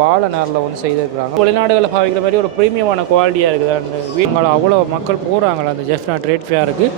வாழை நேரில் வந்து செய்திருக்கிறாங்க. வெளிநாடுகளில் பாவிக்கிற மாதிரி ஒரு ப்ரீமியமான குவாலிட்டியாக இருக்குது. அந்த வீடுங்களை அவ்வளோ மக்கள் போகிறாங்களா அந்த ஜெஃப்னா ட்ரேட் ஃபேருக்கு.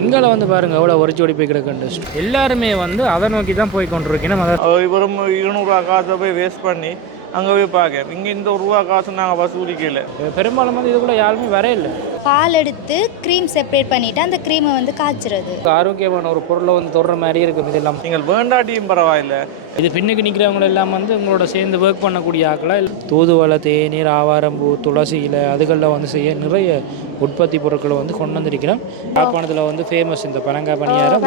இங்கே வந்து பாருங்கள் எவ்வளோ ஒரிச்சு ஓடி போய் கிடக்குண்டு. எல்லாருமே வந்து அதை நோக்கி தான் போய் கொண்டிருக்கணும். இவரும் 200 காசை போய் வேஸ்ட் பண்ணி அங்கே போய் பார்க்க இங்கே இந்த ஒரு ரூபா காசு நாங்கள் வசூலிக்கல. பெரும்பாலும் வந்து இதுக்குள்ள யாருமே வர இல்லை. பால் எடுத்து க்ரீம் செப்பரேட் பண்ணிவிட்டு அந்த க்ரீமை வந்து காய்ச்சிறது. ஆரோக்கியமான ஒரு பொருளை வந்து தொடுற மாதிரி இருக்குது. இதெல்லாம் நீங்கள் வேண்டாட்டியும் பரவாயில்லை. இது பின்னுக்கு நிற்கிறவங்க எல்லாம் வந்து உங்களோட சேர்ந்து ஒர்க் பண்ணக்கூடிய ஆக்களை தூதுவளை, தேநீர், ஆவாரம்பூ, துளசி இலை அதுகளில் வந்து செய்ய நிறைய உற்பத்தி பொருட்களை வந்து கொண்டு வந்திருக்கிறோம். யாழ்ப்பாணத்தில் வந்து ஃபேமஸ் இந்த பனங்காய் பணியாரம்.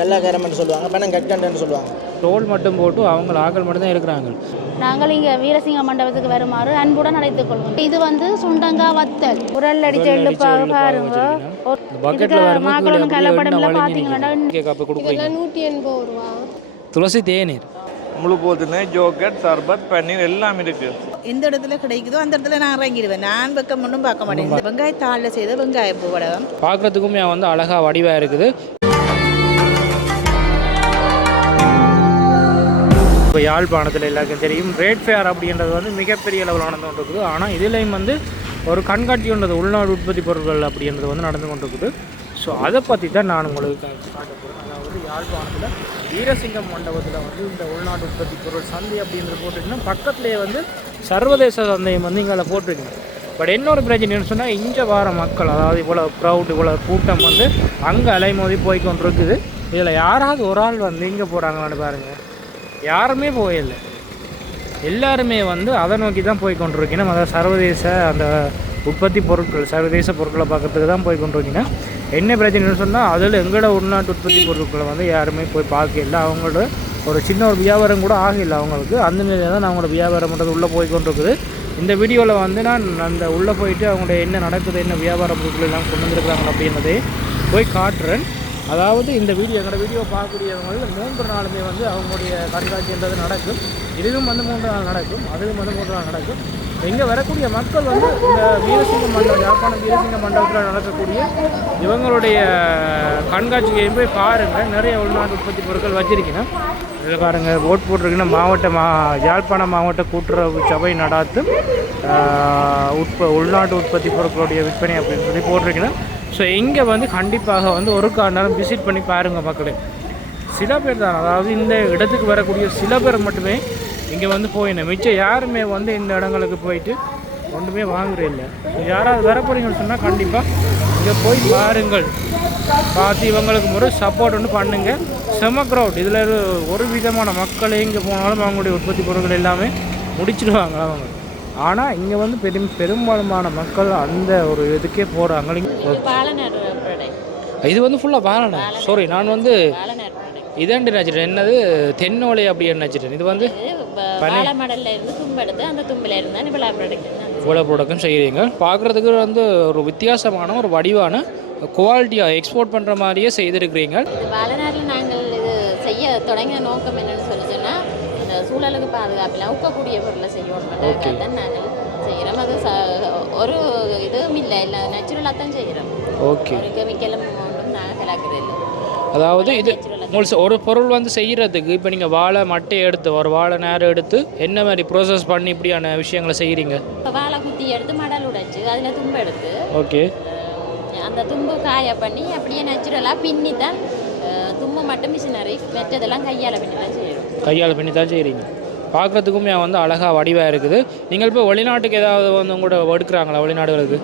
கல்லாக்காரம்னு சொல்லுவாங்க, பனம் கற்கண்டுன்னு சொல்லுவாங்க. ரோல் மட்டும் போட்டு அவங்க ஆக்கள் மட்டும்தான் இருக்கிறாங்க. நாங்கள் இங்கே வீரசிங்க மண்டபத்துக்கு வருமாறு அன்புடன் அழைத்துக் கொள்வோம். இது வந்து சுண்டங்காய் வத்தல் உரல் அடிச்சு பாருங்க. துளசி, தேநீர், முழு போதுன்னு ஜோக்கெட், சர்பத், பன்னீர் எல்லாம் இருக்குது. எந்த இடத்துல கிடைக்குதோ அந்த இடத்துல நான் இறங்கிடுவேன். நான் பக்கம் ஒன்றும் பார்க்க மாட்டேன். வெங்காயத்தாளில் செய்த வெங்காய பூ வடகம் பார்க்குறதுக்குமே வந்து அழகாக வடிவாக இருக்குது. இப்போ யாழ்ப்பாணத்தில் எல்லாருக்கும் தெரியும் ட்ரேட் ஃபேர் அப்படின்றது வந்து மிகப்பெரிய அளவில் நடந்து கொண்டு இருக்குது. ஆனால் இதுலேயும் வந்து ஒரு கண்காட்சின்றது உள்நாடு உற்பத்தி பொருட்கள் அப்படின்றது வந்து நடந்து கொண்டு இருக்குது. ஸோ அதை பற்றி தான் நான் உங்களுக்கு காட்ட போகிறேன். அதாவது யாழ்ப்பாணத்தில் வீரசிங்கம் மண்டபத்தில் வந்து இந்த உள்நாட்டு உற்பத்தி பொருள் சந்தை அப்படின்றது போட்டுருக்குன்னா பக்கத்துலேயே வந்து சர்வதேச சந்தையும் வந்து இங்கே போட்டிருக்கீங்க. பட் இன்னொரு பிரச்சனைன்னு சொன்னால் இங்கே வர மக்கள், அதாவது இவ்வளோ க்ரௌட், இவ்வளோ கூட்டம் வந்து அங்கே அலைமோதி போய் கொண்டு இருக்குது. இதில் யாராவது ஒரு ஆள் வந்து இங்கே போகிறாங்களான்னு பாருங்கள். யாருமே போயில்லை. எல்லாருமே வந்து அதை நோக்கி தான் போய் கொண்டிருக்கணும். அதாவது சர்வதேச அந்த உற்பத்தி பொருட்கள், சர்வதேச பொருட்களை பார்க்கறதுக்கு தான் போய் கொண்டிருக்கீங்க. என்ன பிரச்சனைன்னு சொன்னால் அதில் எங்களோட உள்நாட்டு உற்பத்தி பொருட்களை வந்து யாருமே போய் பார்க்கல. அவங்களோட ஒரு சின்ன ஒரு வியாபாரம் கூட ஆகலை அவங்களுக்கு. அந்த நிலையில் தான் அவங்களோட வியாபாரம் பண்ணுறது உள்ளே போய் கொண்டிருக்குது. இந்த வீடியோவில் வந்து நான் அந்த உள்ளே போயிட்டு அவங்களோட என்ன நடக்குது, என்ன வியாபார பொருட்கள் எல்லாம் கொண்டு வந்துருக்குறாங்க அப்படின்றதே போய் காட்டுறேன். அதாவது இந்த எங்களோட வீடியோ பார்க்கக்கூடியவங்க 3 நாளுமே வந்து அவங்களுடைய கண்காட்சின்றது நடக்கும். இதுவும் வந்து 3 நாள் நடக்கும், அதுவும் வந்து 3 நாள் நடக்கும். இங்கே வரக்கூடிய மக்கள் வந்து இந்த வீரசிங்க மண்டபம், யாழ்ப்பாணம் வீரசிங்க மண்டபத்தில் நடக்கக்கூடிய இவங்களுடைய கண்காட்சியை போய் பாருங்கள். நிறைய உள்நாட்டு உற்பத்தி பொருட்கள் வச்சிருக்கணும். இதில் பாருங்கள் போட் போட்டிருக்குன்னா யாழ்ப்பாணம் மாவட்ட கூட்டுறவு சபை நடாத்தும் உள்நாட்டு உற்பத்தி பொருட்களுடைய விற்பனை அப்படின்னு சொல்லி போட்டிருக்கணும். ஸோ இங்கே வந்து கண்டிப்பாக வந்து ஒரு நேரம் விசிட் பண்ணி பாருங்கள் மக்களே. சில பேர் தான், அதாவது இந்த இடத்துக்கு வரக்கூடிய சில பேர் மட்டுமே இங்கே வந்து போயிடணும். மிச்சம் யாருமே வந்து இந்த இடங்களுக்கு போயிட்டு ஒன்றுமே வாங்குறதில்லை. யாராவது வரப்போறீங்கன்னு சொன்னால் கண்டிப்பாக இங்கே போய் பாருங்கள். பார்த்து இவங்களுக்கு ஒரு சப்போர்ட் ஒன்று பண்ணுங்கள். செம க்ரௌட். இதில் ஒரு விதமான மக்களே இங்கே போனாலும் அவங்களுடைய உற்பத்தி பொருட்கள் எல்லாமே முடிச்சிடுவாங்க அவங்க. ஆனால் இங்கே வந்து பெரும்பாலுமான மக்கள் அந்த ஒரு இதுக்கே போகிறாங்க. இது வந்து ஃபுல்லாக வாழை. சாரி, நான் வந்து இதாண்டி நினச்சிட்டேன். என்னது தென்னோலை அப்படின்னு நினச்சிட்டேன். இது வந்து இவ்வளோ ப்ராடக்ட்டும் செய்கிறீங்க. பார்க்குறதுக்கு வந்து ஒரு வித்தியாசமான ஒரு வடிவான குவாலிட்டியாக எக்ஸ்போர்ட் பண்ணுற மாதிரியே செய்திருக்கிறீங்க. வாழைநாரில் நாங்கள் இது செய்ய தொடங்கின நோக்கம் என்னென்னு சொல்லிச்சுன்னா சூழலுக்கு பாதுகாப்பில் ஊக்கக்கூடிய பொருளை செய்யணும் தான் நாங்கள் செய்கிறோம். அது ஒரு இதுவும் இல்லை நேச்சுரலாக தான் செய்கிறோம். ஓகே, ஒரு கெமிக்கலும் ஒன்றும் நாங்கள் கலக்கிறது இல்லை. அதாவது இது ஒரு பொருள் வந்து செய்கிறதுக்கு இப்போ நீங்கள் வாழை மட்டையை எடுத்து ஒரு வாழை நேரம் எடுத்து என்ன மாதிரி ப்ரோசஸ் பண்ணி இப்படியான விஷயங்களை செய்கிறீங்க? இப்போ வாழை குத்தி எடுத்து மடல் உடைச்சு அதில் தும்பு எடுத்து ஓகே அந்த தும்பு காய பண்ணி அப்படியே நேச்சுரலாக பின்னி தான் தும்பு மட்டும் மிஷினரி மெட்டதெல்லாம் கையால் பின்னி தான் செய்கிறோம். கையால் பின்னி தான் செய்கிறீங்க. பார்க்குறதுக்குமே வந்து அழகாக வடிவாக இருக்குது. நீங்கள் இப்போ வெளிநாட்டுக்கு ஏதாவது வந்து கூட எடுக்கிறாங்களா? வெளிநாடுகளுக்கு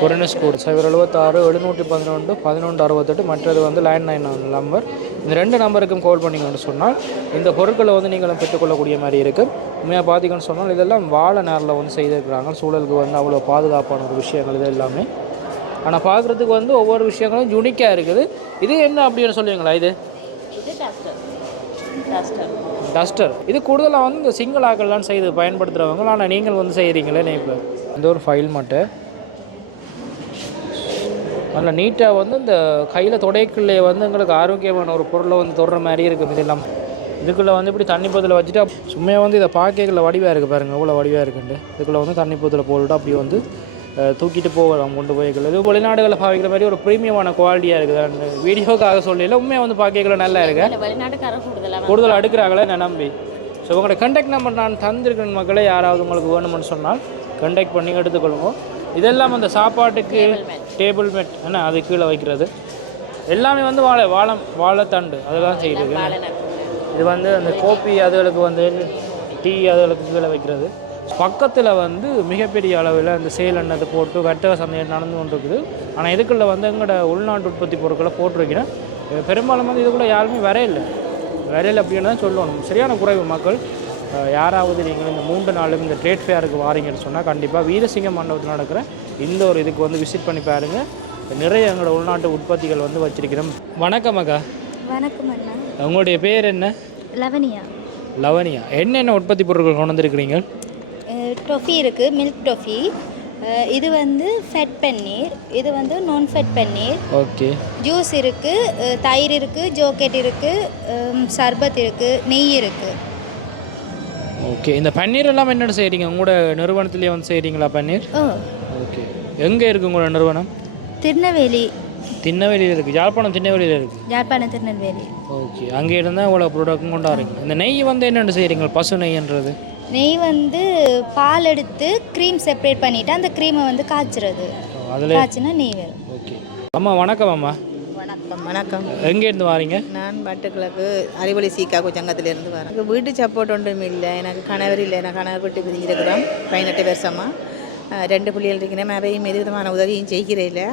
கொரினஸ் கோட் 76 711 1168 மற்றது வந்து லேண்ட்லைன் நம்பர். இந்த 2 நம்பருக்கும் கால் பண்ணிங்கன்னு சொன்னால் இந்த பொருட்களை வந்து நீங்களும் பெற்றுக்கொள்ளக்கூடிய மாதிரி இருக்குது. உண்மையாக பார்த்தீங்கன்னு சொன்னால் இதெல்லாம் வாழை நேரில் வந்து செய்திருக்கிறாங்க. சூழலுக்கு வந்து அவ்வளோ பாதுகாப்பான ஒரு விஷயங்கள் இது எல்லாமே. ஆனால் பார்க்குறதுக்கு வந்து ஒவ்வொரு விஷயங்களும் யூனிக்காக இருக்குது. இது என்ன அப்படின்னு சொல்லுவீங்களா? இது டஸ்டர். இது கூடுதலாக வந்து இந்த சிங்கிள் ஆக்கள்லாம் செய்து பயன்படுத்துகிறவங்க. ஆனால் நீங்கள் வந்து செய்கிறீங்களே இப்போ இந்த ஒரு ஃபைல் மட்டும் நல்லா நீட்டாக வந்து இந்த கையில் தொடைக்குள்ளே வந்து எங்களுக்கு ஆரோக்கியமான ஒரு பொருளை வந்து தொடுற மாதிரி இருக்குது. இதெல்லாம் இதுக்குள்ளே வந்து இப்படி தண்ணி போத்தில் வச்சுட்டு சும்மையாக வந்து இதை பார்க்கல வடிவாக இருக்குது பாருங்கள், எவ்வளோ வடிவாக இருக்குண்டு. இதுக்குள்ளே வந்து தண்ணி போத்தில் போட்டுவிட்டு அப்படி வந்து தூக்கிட்டு போகலாம் கொண்டு போய்க்கல. இது வெளிநாடுகளில் பாவிக்கிற மாதிரி ஒரு ப்ரீமியமான குவாலிட்டியாக இருக்குது. அந்த வீடியோக்காக சொல்லல, உண்மையாக வந்து பார்க்கல நல்லா இருக்குது. கூடுதலாக எடுக்கிறாங்களே நான் நம்பி. ஸோ உங்களோட கான்டாக்ட் நம்பர் நான் தந்திருக்கிற மக்களே, யாராவது உங்களுக்கு வேணும்னு சொன்னால் கான்டாக்ட் பண்ணி எடுத்துக்கொள்ளுங்க. இதெல்லாம் அந்த சாப்பாட்டுக்கு டேபிள் மேட் என்ன அது கீழே வைக்கிறது எல்லாமே வந்து வாழைத்தண்டு அதெல்லாம் செய்யுது. இது வந்து அந்த கோப்பி அதுகளுக்கு வந்து டீ அதுகளுக்கு கீழே வைக்கிறது. பக்கத்தில் வந்து மிகப்பெரிய அளவில் அந்த சேல் எண்ணெய் போட்டு வர்த்தக சந்தை நடந்து கொண்டு இருக்குது. ஆனால் இதுக்குள்ளே வந்து எங்களோட உள்நாட்டு உற்பத்தி பொருட்களை போட்டிருக்கிறேன். பெரும்பாலும் வந்து இதுக்குள்ளே யாருமே வரையில்லை அப்படின்னு தான் சொல்லணும். சரியான குறைவு மக்கள். யாராவது நீங்கள் இந்த 3 நாளும் இந்த ட்ரேட் ஃபேருக்கு வாரீங்கன்னு சொன்னால் கண்டிப்பாக வீரசிங்கம் மண்டபத்தில் நடக்கிற இந்த ஒரு இதுக்கு வந்து விசிட் பண்ணி பாருங்கள். நிறைய எங்களோட உள்நாட்டு உற்பத்திகள் வந்து வச்சிருக்கிறோம். வணக்கம் அக்கா. வணக்கம் அண்ணா. உங்களுடைய பேர் என்ன? லவனியா. லவனியா. என்னென்ன உற்பத்தி பொருட்கள் கொண்டு வந்திருக்கிறீங்க? டொஃபி இருக்குது, மில்க் டொஃபி. இது வந்து ஃபெட் பன்னீர், இது வந்து நான் ஃபெட் பன்னீர். ஓகே. ஜூஸ் இருக்குது, தயிர் இருக்குது, ஜோக்கெட் இருக்குது, சர்பத் இருக்குது, நெய் இருக்குது. ஓகே. இந்த பன்னீர் எல்லாம் என்னென்ன செய்கிறீங்க? உங்களோட நிறுவனத்துலேயே வந்து செய்கிறீங்களா பன்னீர்? ஓகே. எங்கே இருக்குது உங்களோட நிறுவனம்? திருநெல்வேலியில் இருக்குது. யாழ்ப்பாணம் திருநெல்வேலியில் இருக்குது. யாழ்ப்பாணம் திருநெல்வேலி. ஓகே. அங்கே இருந்தால் இவ்வளோ ப்ராடக்ட்டும் கொண்டாடுறீங்க. இந்த நெய் வந்து என்னென்ன செய்கிறீங்க? பசு நெய்ன்றது நெய் வந்து பால் எடுத்து க்ரீம் செப்பரேட் பண்ணிவிட்டு அந்த க்ரீமை வந்து காய்ச்சிறது. அதில் காய்ச்சினா நெய் வரும். ஓகே. அம்மா வணக்கம். அம்மா வணக்கம். எங்கேருந்து வாரீங்க? நான் வட்டுக்கிழக்கு அறிவொளி சீக்காக்கு சங்கத்திலேருந்து வரேன். எனக்கு வீட்டு சப்போர்ட் ஒன்றும் இல்லை. எனக்கு கணவர் இல்லை. நான் கணவர் விட்டு பிரிஞ்சிருக்கிறோம் 18 வருஷமாக. 2 பிள்ளைகள் இருக்கிறேன். அவையும் எது விதமான உதவியும் செய்கிறேன் இல்லை.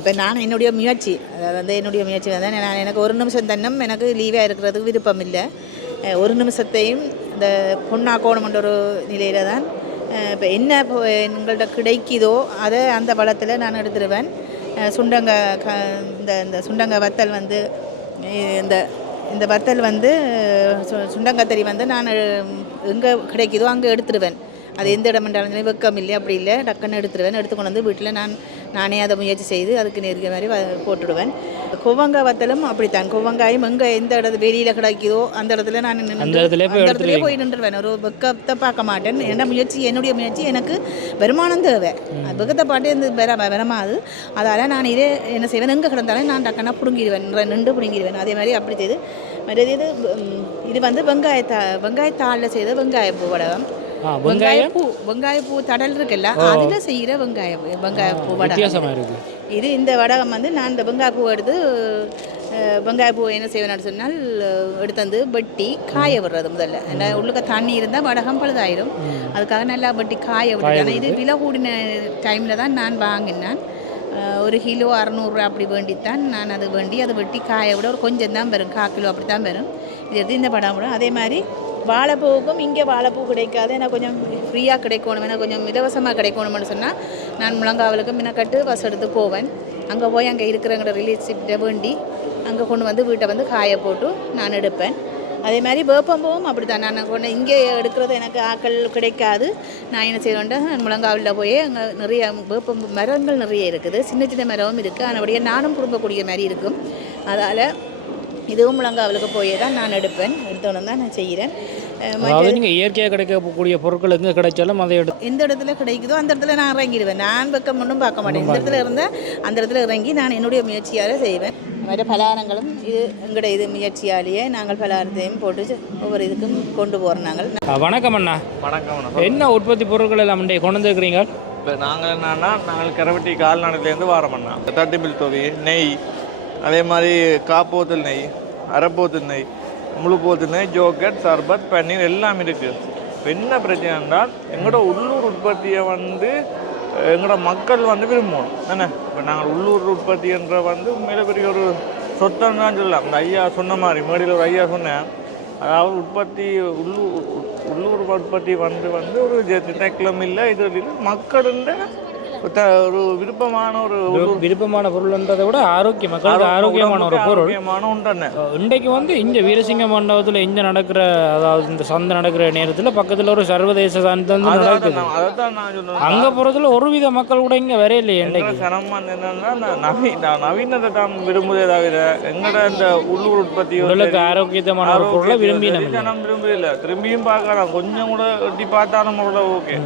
இப்போ நான் என்னுடைய முயற்சி வந்து வந்து நான் எனக்கு ஒரு நிமிஷம் தன்னம் எனக்கு லீவாக இருக்கிறதுக்கு விருப்பம் இல்லை. ஒரு நிமிஷத்தையும் இந்த பொண்ணாக்கோணம்ன்ற ஒரு நிலையில் தான் இப்போ என்ன எங்கள்கிட்ட கிடைக்குதோ அதை அந்த பழத்தில் நான் எடுத்துடுவேன். இந்த சுண்டங்க வத்தல் வந்து இந்த வத்தல் வந்து சுண்டங்கத்தறி வந்து நான் எங்கே கிடைக்குதோ அங்கே எடுத்துடுவேன். அது எந்த இடம் என்றாலும் வெக்கம் இல்லை, அப்படி இல்லை, டக்குன்னு எடுத்துடுவேன். எடுத்துக்கொண்டு வந்து வீட்டில் நானே அதை முயற்சி செய்து அதுக்கு நெருங்கிய மாதிரி போட்டுடுவேன். கொவ்வங்காய் வத்தலும் அப்படித்தான். கொவ்வங்காயும் எங்கே எந்த இடத்துல வெளியில் கிடைக்குதோ அந்த இடத்துல நான் அந்த இடத்துல போய் நின்றுடுவேன். ஒரு வெக்கத்தை பார்க்க மாட்டேன். என்னுடைய முயற்சி எனக்கு வருமானம் தேவை. வெக்கத்தை பாட்டு இந்த வரமாது. அதால் நான் இதே என்ன செய்வேன், எங்கே கிடந்தாலும் நான் டக்குன்னா பிடுங்கிடுவேன், பிடுங்கிடுவேன். அதே மாதிரி அப்படி செய்து மற்றது இது வந்து வெங்காயத்தாளில் செய்த வெங்காயப்பூ வடகம். வெங்காயப்பூ தடல் இருக்குல்ல, அதில் செய்கிற வெங்காயப்பூ வடகம். இது இந்த வடகம் வந்து நான் இந்த வெங்காயப்பூ எடுத்து வெங்காயப்பூ என்ன செய்வேன்னு சொன்னால் எடுத்து வந்து வெட்டி காய விடுறது முதல்ல. ஏன்னா உள்ளுக்க தண்ணி இருந்தால் வடகம் பழுதாயிரும். அதுக்காக நல்லா வெட்டி காய விடுறது. ஆனால் இது விலை கூடின டைமில் தான் நான் வாங்கினேன். 1 கிலோ 600 அப்படி வேண்டித்தான் நான் அதை வெட்டி காய விட ஒரு கொஞ்சம் தான் வரும், 1/4 கிலோ அப்படி தான் வரும். இது எடுத்து இந்த படம் விடும். அதே மாதிரி வாழைப்பூவுக்கும் இங்கே வாழைப்பூ கிடைக்காது. எனக்கு கொஞ்சம் ஃப்ரீயாக கிடைக்கணும், எனக்கு கொஞ்சம் இலவசமாக கிடைக்கணும்னு சொன்னால் நான் முழங்காவலுக்கு மினக்கட்டு பஸ் எடுத்து போவேன். அங்கே போய் அங்கே இருக்கிறவங்களோட ரிலேஷன்கிட்ட வேண்டி அங்கே கொண்டு வந்து வீட்டை வந்து காய போட்டு நான் எடுப்பேன். அதே மாதிரி வேப்பம்பூவும் அப்படி தான். நான் கொண்டு இங்கே எடுக்கிறது எனக்கு ஆக்கள் கிடைக்காது. நான் என்ன செய்வேன்டா, நான் முழங்காவில் போய் அங்கே நிறைய வேப்பம்பூ மரங்கள் நிறைய இருக்குது, சின்ன சின்ன மரமும் இருக்குது. அதனுடைய நானும் கொடுக்கக்கூடிய மாதிரி இருக்கும். அதால் இதுவும் முழங்காவலுக்கு போய் தான் நான் எடுத்தோன்னு தான் நான் செய்கிறேன். நீங்கள் இயற்கையாக கிடைக்கக்கூடிய பொருட்கள் எங்கே கிடைச்சாலும் அதை எந்த இடத்துல கிடைக்குதோ அந்த இடத்துல நான் இறங்கிடுவேன். நான் பக்கம் ஒன்றும் பார்க்க மாட்டேன். இந்த இடத்துல இருந்தால் அந்த இடத்துல இறங்கி நான் என்னுடைய முயற்சியால் செய்வேன். மற்ற பலகாரங்களும் இது முயற்சியாலேயே நாங்கள் பலகாரத்தையும் போட்டு ஒவ்வொரு இதுக்கும் கொண்டு போகிறோம். வணக்கம் அண்ணா. வணக்கம். என்ன உற்பத்தி பொருட்கள் எல்லாம் கொண்டு வந்துருக்கிறீங்க? இப்போ நாங்கள் என்னன்னா, நாங்கள் கரவட்டி கால்நடையிலேருந்து வாரமண்ணா. தட்டிமில் தொவி, நெய், அதே மாதிரி காப்போத்தல் நெய், அரைப்போத்தல் நெய், முழுப்போத்தல் நெய், ஜோக்கெட், சர்பத், பன்னீர் எல்லாம் இருக்குது. இப்போ என்ன பிரச்சனை என்றால் எங்களோட உள்ளூர் உற்பத்தியை வந்து எங்களோட மக்கள் வந்து விரும்பணும் தானே. இப்போ நாங்கள் உள்ளூர் உற்பத்தி என்ற வந்து உண்மையில பெரிய ஒரு சொத்தன்னு தான் சொல்லலாம். இந்த ஐயா சொன்ன மாதிரி மேடையில் ஒரு ஐயா சொன்னேன், அதாவது உற்பத்தி உள்ளூர் உற்பத்தி வந்து ஒரு திட்டக்கிழமை இல்லை, இது மக்களுடைய ஒரு விருப்பமான பொருள்ன்றதை விட மக்களுக்கு ஆரோக்கியமான ஒரு பொருள் இன்றைக்கு வந்து இங்கே வீரசிங்க மண்டபத்தில் இங்கே நடக்கிற, அதாவது இந்த சந்தை நடக்கிற நேரத்தில் பக்கத்தில் ஒரு சர்வதேச சந்தை நடக்குது. அங்கே போகிறதுல ஒருவித மக்கள் கூட இங்கே வரையில்லையே. இன்றைக்கு சிரமம் என்னன்னா, நவீனத்தை தான் விரும்புவதே தவிர எங்களோட இந்த உள்ளூர் உற்பத்தி உடலுக்கு ஆரோக்கியமான ஒரு பொருளை விரும்பல. திரும்பியும் பார்க்கலாம், கொஞ்சம் கூட எட்டி பார்த்தாலும் ஓகே.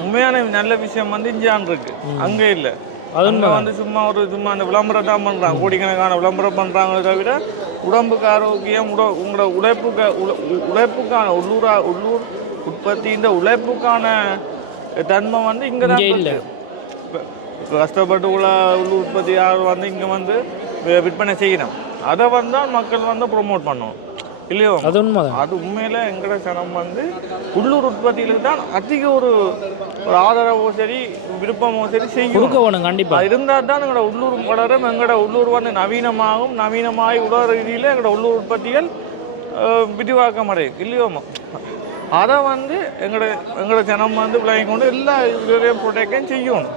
உண்மையான நல்ல விஷயம் வந்து இஞ்சான் இருக்கு, அங்கே இல்லை. அவங்க வந்து சும்மா அந்த விளம்பரம் தான் பண்ணுறாங்க, கோடிக்கணக்கான விளம்பரம் பண்ணுறாங்களே தவிர உடம்புக்கு ஆரோக்கியம் உங்களோட உழைப்புக்கான உள்ளூர் உற்பத்தியின் உழைப்புக்கான தன்மை வந்து இங்கே தான் இல்லை. கஷ்டப்பட்டு உள்ளூர் உற்பத்தி வந்து இங்கே வந்து விற்பனை செய்யணும். அதை வந்தால் மக்கள் வந்து ப்ரொமோட் பண்ணணும் இல்லையோ? அது உண்மையில் எங்களோட சனம் வந்து உள்ளூர் உற்பத்திகளுக்கு தான் அதிக ஒரு ஆதரவோ சரி விருப்பமோ சரி செய்யும். கண்டிப்பாக இருந்தால் தான் எங்களோட உள்ளூர் வளரும். எங்களோட உள்ளூர் வந்து நவீனமாகி உலக ரீதியில் எங்களோட உள்ளூர் உற்பத்திகள் விரிவாக்கம் அடையும் இல்லையோ? அதை வந்து எங்களோட ஜனம் வந்து விளங்கி கொண்டு எல்லா இதுலேயும் ப்ரொடெக்டும் செய்யணும்.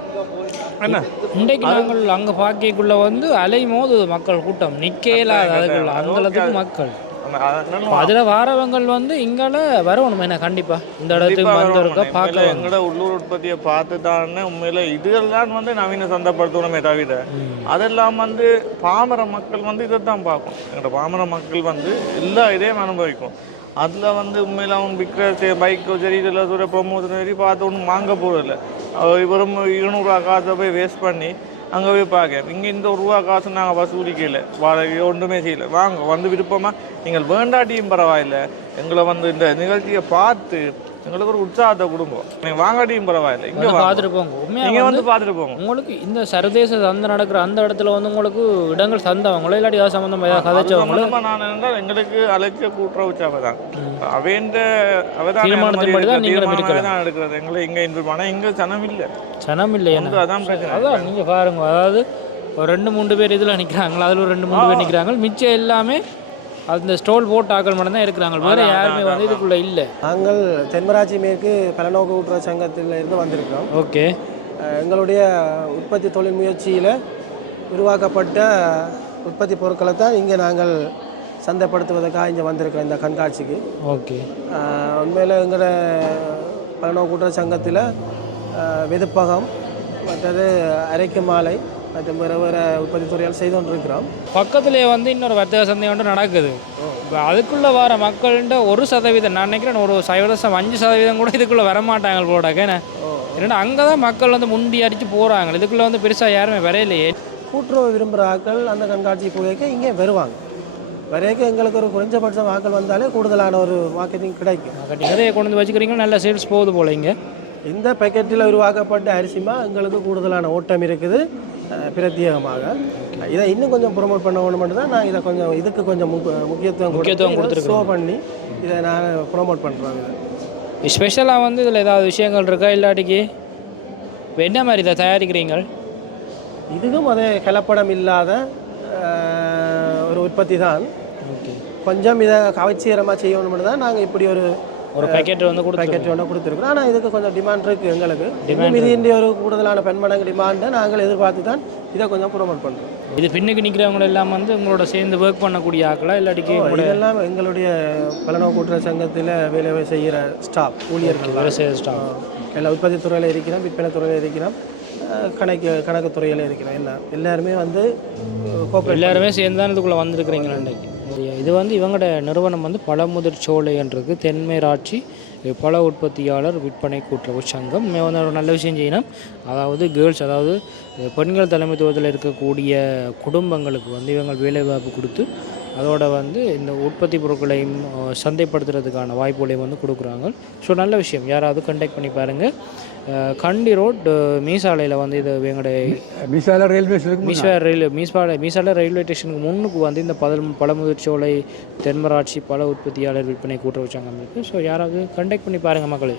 என்ன இன்றைக்கு நாங்கள் அங்கே பார்க்கக்குள்ள வந்து அலைமோது மக்கள் கூட்டம் நிற்கலாத அந்தளத்துக்கு மக்கள் அதில் வாரவங்கள் வந்து இங்கால வரணும். என்ன கண்டிப்பாக இந்த இடத்துக்கு வந்திருக்க பார்க்க எங்களோட உள்ளூர் உற்பத்தியை பார்த்து தானே உண்மையில் இதுதான் வந்து நவீன சந்தைப்படுத்தணுமே தவிர அதெல்லாம் வந்து பாமர மக்கள் வந்து இதை தான் பார்க்கணும். எங்களோட பாமர மக்கள் வந்து எல்லா இதையும் அனுபவிக்கும். அதில் வந்து உண்மையில் அவங்க விற்கிற பைக்கோ சரி இதில் சொல்கிற ப்ரொமோஷன் சரி பார்த்து ஒன்றும் வாங்க போகிறதில்ல. இவரும் 200 காசை போய் வேஸ்ட் பண்ணி அங்கே போய் பார்க்க இங்கே இந்த ரூபா காசு நாங்கள் வசூலிக்கல வாடகை ஒன்றுமே செய்யலை. வாங்க வந்து விருப்பமாக நீங்கள் வேண்டாட்டியும் பரவாயில்லை எங்களை வந்து இந்த நிகழ்ச்சியை பார்த்து எங்களுக்கு ஒரு உற்சாகத்தை கொடுங்க. நீங்கள் வாங்காட்டியும் பரவாயில்லை இங்கே பார்த்துட்டு போங்க. நீங்கள் வந்து பார்த்துட்டு போங்க. உங்களுக்கு இந்த சர்வதேச சந்தை நடக்கிற அந்த இடத்துல வந்து உங்களுக்கு இடங்கள் சந்தவங்களோ இல்லாட்டி ஏதாவது சம்மந்தமாக ஏதாவது கதைச்சவங்களோ நான் என்றால் எங்களுக்கு அழைச்ச கூட்டுற உற்சாக தான் அவேண்ட தீர்மானத்தின்படி தான் நீங்கள் தான் எடுக்கிறது. எங்களை இங்கே இன்வெஸ்ட் பண்ணால் இங்கே சனம் இல்லை அதான் பிரச்சனை. அதான் நீங்கள் பாருங்க, அதாவது ஒரு 2-3 பேர் இதில் நிற்கிறாங்களா, அதில் ஒரு 2-3 பேர் நிற்கிறாங்க. மிச்சம் எல்லாமே அந்த ஸ்டால் போட்டு ஆக்கள் மட்டும் தான் இருக்கிறாங்க. வேறு யாருமே வந்து இதுக்குள்ளே இல்லை. நாங்கள் தென்மராட்சி மேற்கு பலநோக்கு கூட்டுறவு சங்கத்தில் இருந்து வந்திருக்கிறோம். ஓகே. எங்களுடைய உற்பத்தி தொழில் முயற்சியில் உருவாக்கப்பட்ட உற்பத்தி பொருட்களை தான் இங்கே நாங்கள் சந்தைப்படுத்துவதற்காக இங்கே வந்திருக்கிறோம் இந்த கண்காட்சிக்கு. ஓகே. உண்மையில் எங்களோட பலநோக்கு கூட்டுறவு சங்கத்தில் வெதுப்பகம் மற்றது அரைக்கு மாலை மற்றும் வேறு வேறு உற்பத்தி துறையால் செய்து கொண்டிருக்கிறோம். பக்கத்துலேயே வந்து இன்னொரு வர்த்தக சந்தை ஒன்று நடக்குது. இப்போ அதுக்குள்ளே வர மக்கள்கிட்ட 1% நான் நினைக்கிறேன் ஒரு 5% கூட இதுக்குள்ளே வரமாட்டாங்க போடாக்கேண்ணே. ஏன்னா அங்கே தான் மக்கள் வந்து முண்டி அடித்து போகிறாங்க. இதுக்குள்ளே வந்து பெருசாக யாருமே வரையிலையே. கூட்டுறவு விரும்புகிற ஆக்கள் அந்த கண்காட்சி போய்க்க இங்கே வருவாங்க. வரைக்கும் எங்களுக்கு ஒரு குறைஞ்சபட்சம் ஆக்கள் வந்தாலே கூடுதலான ஒரு மார்க்கெட்டிங் கிடைக்கும். நிறைய கொண்டு வந்து வச்சுக்கிறீங்க, நல்ல சேல்ஸ் போகுது போல். இங்கே இந்த பேக்கெட்டில் உருவாக்கப்பட்ட அரிசிமா எங்களுக்கு கூடுதலான ஓட்டம் இருக்குது பிரத்யேகமாக. இதை இன்னும் கொஞ்சம் ப்ரொமோட் பண்ண மட்டும் தான் நான் இதை கொஞ்சம் இதுக்கு கொஞ்சம் முக்கியத்துவம் கொடுத்து ஷோ பண்ணி இதை நான் ப்ரொமோட் பண்ணுறேன். ஸ்பெஷலாக வந்து இதில் ஏதாவது விஷயங்கள் இருக்கா இல்லாட்டிக்கு என்ன மாதிரி இதை தயாரிக்கிறீங்க? இதுவும் அதே கலப்படம் இல்லாத ஒரு உற்பத்தி தான். கொஞ்சம் இதை கவர்ச்சிகரமாக செய்யணும் மட்டும் தான் நாங்கள் இப்படி ஒரு பேக்கெட் வந்து கொடுத்துருக்குறோம். ஆனால் இதுக்கு கொஞ்சம் டிமாண்ட் இருக்குது எங்களுக்கு. இது ஒரு கூடுதலான பெண்மடங்கு டிமாண்டை நாங்கள் எதிர்பார்த்து தான் இதை கொஞ்சம் ப்ரொமோட் பண்ணுறோம். இது பின்னுக்கு நிற்கிறவங்க எல்லாம் வந்து உங்களோட சேர்ந்து ஒர்க் பண்ணக்கூடிய ஆக்கலாம் இல்லாட்டிக்கு இதெல்லாம் எங்களுடைய பலநோக்கு கூட்டுறவு சங்கத்தில் வேலை செய்கிற ஸ்டாஃப் ஊழியர்கள் வேலை செய்கிற ஸ்டாஃப் எல்லாம் உற்பத்தி துறையில் இருக்கிறோம், விற்பனை துறையில் இருக்கிறோம், கணக்கு துறையில் இருக்கிறோம். எல்லாருமே வந்து எல்லாருமே சேர்ந்து தான் இதுக்குள்ளே வந்திருக்கிறீங்க அன்றைக்கு. இது வந்து இவங்களோட நிறுவனம் வந்து பழமுதிர் சோலைன்றது தென்மேராட்சி பல உற்பத்தியாளர் விற்பனை கூட்டுறவு சங்கம். வந்து ஒரு நல்ல விஷயம் செய்யணும். அதாவது கேர்ள்ஸ், அதாவது பெண்கள் தலைமைத்துவத்தில் இருக்கக்கூடிய குடும்பங்களுக்கு வந்து இவங்க வேலைவாய்ப்பு கொடுத்து அதோட வந்து இந்த உற்பத்தி பொருட்களையும் சந்தைப்படுத்துறதுக்கான வாய்ப்புகளையும் வந்து கொடுக்குறாங்க. ஸோ நல்ல விஷயம், யாராவது கான்டாக்ட் பண்ணி பாருங்கள். கண்டி ரோட் மீசாலையில் வந்து இது எங்களுடைய மீசாலை ரயில்வே ஸ்டேஷனுக்கு முன்னுக்கு வந்து இந்த பழமுதிர் சோலை தென்மராட்சி பல உற்பத்தியாளர் விற்பனை கூட்டுறவு சங்கம் இருக்குது. ஸோ யாராவது கான்டாக்ட் பண்ணி பாருங்கள் மக்களே.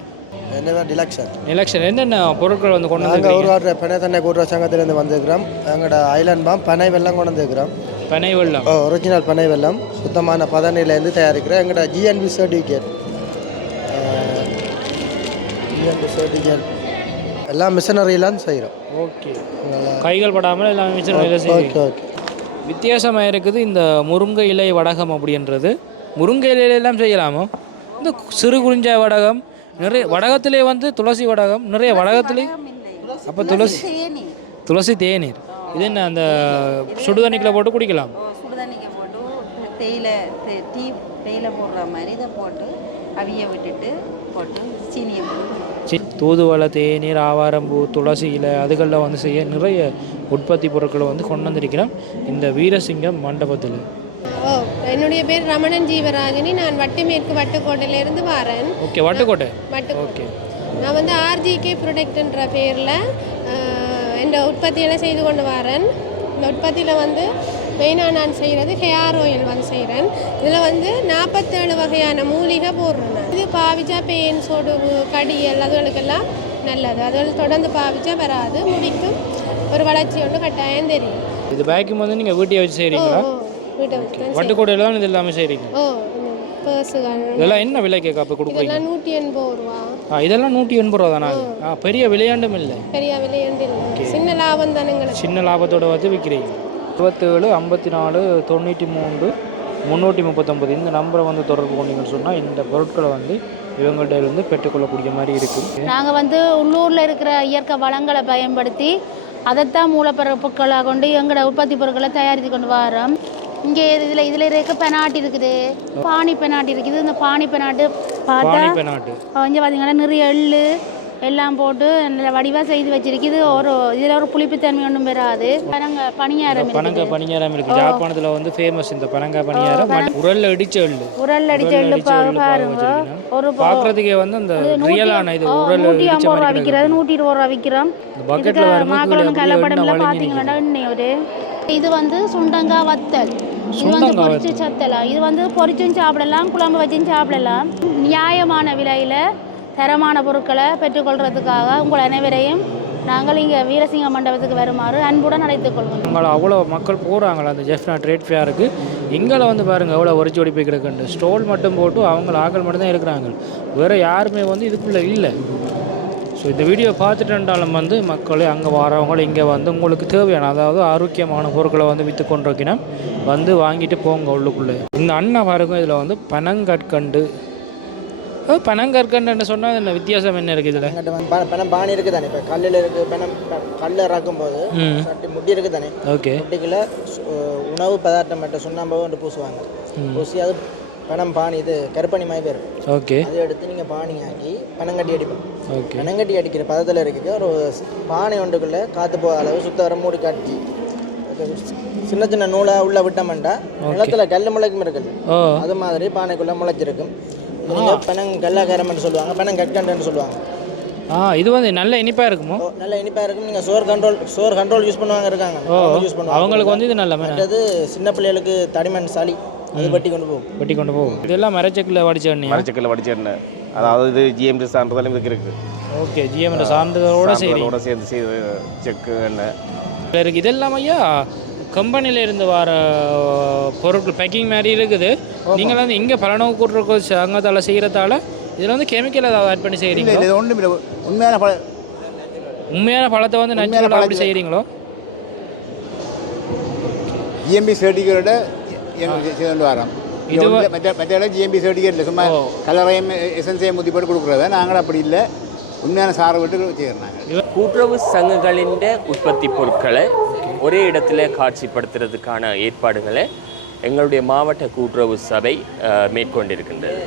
எலெக்ஷன் என்னென்ன பொருட்கள் வந்து கொண்டு வந்து பனை தண்ணை கூட்டுறவு சங்கத்திலேருந்து வந்துருக்கிறோம். எங்களோட ஐலாண்ட் பாம் பனை வெள்ளம் கொண்டு வந்துருக்கிறோம். பனை வெள்ளம் ஒரிஜினல் பனை வெள்ளம் சுத்தமான பதனிலேருந்து தயாரிக்கிறோம். எங்களோட ஜிஎன்பி சர்டிஃபிகேட் எல்லாம் மிஷினரிலாம் செய்கிறோம். ஓகே, கைகள் படாமல் எல்லாம் மிஷினரியில் செய்கிறோம். ஓகே. வித்தியாசமாக இருக்குது இந்த முருங்கை இலை வடகம் அப்படின்றது. முருங்கை இலையெல்லாம் செய்யலாமோ? இந்த சிறு குறிஞ்சா வடகம் நிறைய வடகத்திலே வந்து துளசி வடகம் நிறைய வடகத்திலே. அப்போ துளசி தேநீர் இது என்ன அந்த சுடுதண்ணிக்குள்ள போட்டு குடிக்கலாம்? சுடுதண்ணிக்கு போட்டு தேயிலை போடுற மாதிரி இதை போட்டு அவிய விட்டுட்டு போட்டு சீனியை தூதுவளை, தேநீர், ஆவாரம்பூ, துளசி இலை அதுகளில் வந்து செய்ய நிறைய உற்பத்தி பொருட்களை வந்து கொண்டு வந்திருக்கிறோம் இந்த வீரசிங்கம் மண்டபத்தில். என்னுடைய பேர் ரமணன் ஜீவராஜினி. நான் வட்டுமேற்கு வட்டுக்கோட்டையிலேருந்து வரேன். ஓகே, வட்டுக்கோட்டை. வட்டுக்கோட்டை. நான் வந்து ஆர்ஜிகே ப்ரொடக்ட்ன்ற பேரில் இந்த உற்பத்தியெல்லாம் செய்து கொண்டு வரேன். இந்த உற்பத்தியில் வந்து மெயினாக நான் செய்கிறது ஹேர் ஆயில் வந்து செய்கிறேன். இதில் வந்து 47 வகையான மூலிகை போடுறேன். இது பாவிச்சா பெயின் சொடுவு கடியல் அதுகளுக்கெல்லாம் நல்லது. அதுகள் தொடர்ந்து பாவிச்சா வராது, முடிக்கும் ஒரு வளர்ச்சி ஒன்று கட்டாயம் தெரியும். இது பேக்கிங் வந்து நீங்கள் வீட்டை வச்சு செய்கிறீங்களா? வீட்டை வச்சு வட்டுக்கோட்டையில் தான் இது எல்லாமே செய்கிறீங்க. பர்ஸுகள் இதெல்லாம் என்ன விலை கேட்க அப்போ கொடுக்குறீங்க? 180 ரூபா. இதெல்லாம் 180 ரூபா தானே? பெரிய விளையாண்டும் இல்லை. பெரிய விலையாண்டு இல்லை, சின்ன லாபம் தானுங்க. சின்ன லாபத்தோட வந்து விற்கிறீங்க. 27 54 93 339 இந்த நம்பரை வந்து தொடர்பு கொண்டீங்கன்னு சொன்னால் இந்த பொருட்களை வந்து இவங்கள்ட்ட இருந்து பெற்றுக்கொள்ளக்கூடிய மாதிரி இருக்கும். நாங்கள் வந்து உள்ளூரில் இருக்கிற இயற்கை வளங்களை பயன்படுத்தி அதைத்தான் மூலப்பொருட்களாக கொண்டு எங்களோட உற்பத்தி பொருட்களை தயாரித்து கொண்டு வரோம். இங்கே இதில் இருக்க பெனாட்டு இருக்குது, பானி பெனாட்டு இருக்குது. இந்த பானி பெனாட்டு பார்த்தா இங்கே பார்த்தீங்கன்னா நிறைய எள்ளு எல்லாம் போட்டு நல்ல வடிவாக செய்து வச்சிருக்குது. இதில் ஒரு புளிப்புத்தன்மை ஒன்றும் பெறாது. பனியாரம் இருக்குது. ஜாழ்ப்பாணத்தில் வந்து ஃபேமஸ் இந்த பனங்காய் பனியாரம். உரல்ல அடிச்ச எள்ளு பாருங்க. ஒரு பார்க்கறதுக்கே வந்து அந்த ரியலான இது உரல் 150 ரூபா விற்கிறது, 120 ரூபா விற்கிறோம். மக்களும் கலப்படம்லாம் பார்த்தீங்கன்னா இன்னொரு இது வந்து சுண்டங்காய் வத்தல். இது வந்து பொரிச்சு சத்தலாம். இது வந்து பொரிச்சும் சாப்பிடலாம், குழம்பு வச்சும் சாப்பிடலாம். நியாயமான விலையில் தரமான பொருட்களை பெற்றுக்கொள்கிறதுக்காக உங்கள் அனைவரையும் நாங்கள் இங்கே வீரசிங்க மண்டபத்துக்கு வருமாறு அன்புடன் அழைத்துக் கொள்வோம். உங்களை அவ்வளோ மக்கள் போகிறாங்களா அந்த ஜெஃப்னா ட்ரேட் ஃபேருக்கு? எங்களை வந்து பாருங்கள் எவ்வளோ ஒரிச்சு ஓடி போய் கிடக்குண்டு. ஸ்டோல் மட்டும் போட்டு அவங்க ஆக்கள் மட்டும்தான் இருக்கிறாங்க, வேறு யாருமே வந்து இதுக்குள்ளே இல்லை. ஸோ இந்த வீடியோ பார்த்துட்டுன்றாலும் வந்து மக்கள் அங்கே வரவங்க இங்கே வந்து உங்களுக்கு தேவையான அதாவது ஆரோக்கியமான பொருட்களை வந்து விற்று கொண்டிருக்கணும், வந்து வாங்கிட்டு போங்க உள்ளுக்குள்ளே. இந்த அண்ணா பாருங்க இதில் வந்து பனங்கற்கண்டு பனங்கற்கண்டுன்னு சொன்னால் என்ன வித்தியாசம் என்ன இருக்குது இதில்? பனம் பானி இருக்குது தானே, இப்போ கல்லில் இருக்குது. கல்லில் இறக்கும் போது சட்டி முட்டி இருக்குது தானே. ஓகே, முட்டிக்குள்ள உணவு பதார்த்தம் மட்டும் சுண்ணாம்பு வந்து பூசுவாங்க. பூசி அது பனம் பானி, இது கருப்பணி மாதிரி பேர். ஓகே, அதை எடுத்து நீங்கள் பானி ஆக்கி பனங்கட்டி அடிப்போம். ஓகே, பனங்கட்டி அடிக்கிற பதத்தில் இருக்குது. ஒரு பானை ஒன்றுக்குள்ளே காற்று போகிற அளவு சுத்த வர மூடி காட்டி சின்ன சின்ன நூலாக உள்ளே விட்டோம்னா நிலத்தில் கல் முளைக்கும் இருக்குது. அது மாதிரி பானைக்குள்ளே முளைச்சிருக்கும். நீங்கள் பனங்கல்லாக்காரம்னு சொல்லுவாங்க, பனங்கற்கண்டுன்னு சொல்லுவாங்க. இது வந்து நல்ல இனிப்பாக இருக்குமோ? நல்ல இனிப்பாக இருக்கும். நீங்கள் சோர் கண்ட்ரோல் யூஸ் பண்ணுவாங்க இருக்காங்க, யூஸ் பண்ணுவாங்க. அவங்களுக்கு வந்து இது நல்ல மற்றது சின்ன பிள்ளைகளுக்கு தடிமண் சளி அது வெட்டி கொண்டு போகும். இதெல்லாம் மரச்சக்கில் வடிச்ச எண்ணெய், அதாவது இது ஜிஎம்டி சான்றிதழும் இதுக்கு இருக்குது. ஓகே, ஜிஎம்டி சான்றிதழோட சேர்ந்து செக்கு எண்ணெய் இருக்குது. இதெல்லாம் ஐயா கம்பெனியில் இருந்து வர பொருட்கள் பேக்கிங் மாதிரி இருக்குது. நீங்கள் வந்து இங்கே பலனவு கூட்டுற சங்கத்தால் செய்கிறதால இதில் வந்து கெமிக்கல் ஏதாவது ஆட் பண்ணி செய்கிறீங்க? இது ஒன்றும் இல்லை, உண்மையான பழத்தை வந்து நேச்சுரலாக அப்படி செய்கிறீங்களோ? ஜிஎம்பி சர்டிஃபிகேட்டோட வரோம். இது மற்ற ஜிஎம்பி சர்டிஃபிகேட்டில் சும்மா கலரையும் எசன்ஸையும் முத்தி போட்டு கொடுக்குறத நாங்கள் அப்படி இல்லை, உண்மையான சாரை விட்டு செய்கிறாங்க. கூட்டுறவு சங்கங்களின் உற்பத்தி பொருட்களை ஒரே இடத்துல காட்சிப்படுத்துறதுக்கான ஏற்பாடுகளை எங்களுடைய மாவட்ட கூட்டுறவு சபை மேற்கொண்டிருக்கின்றது.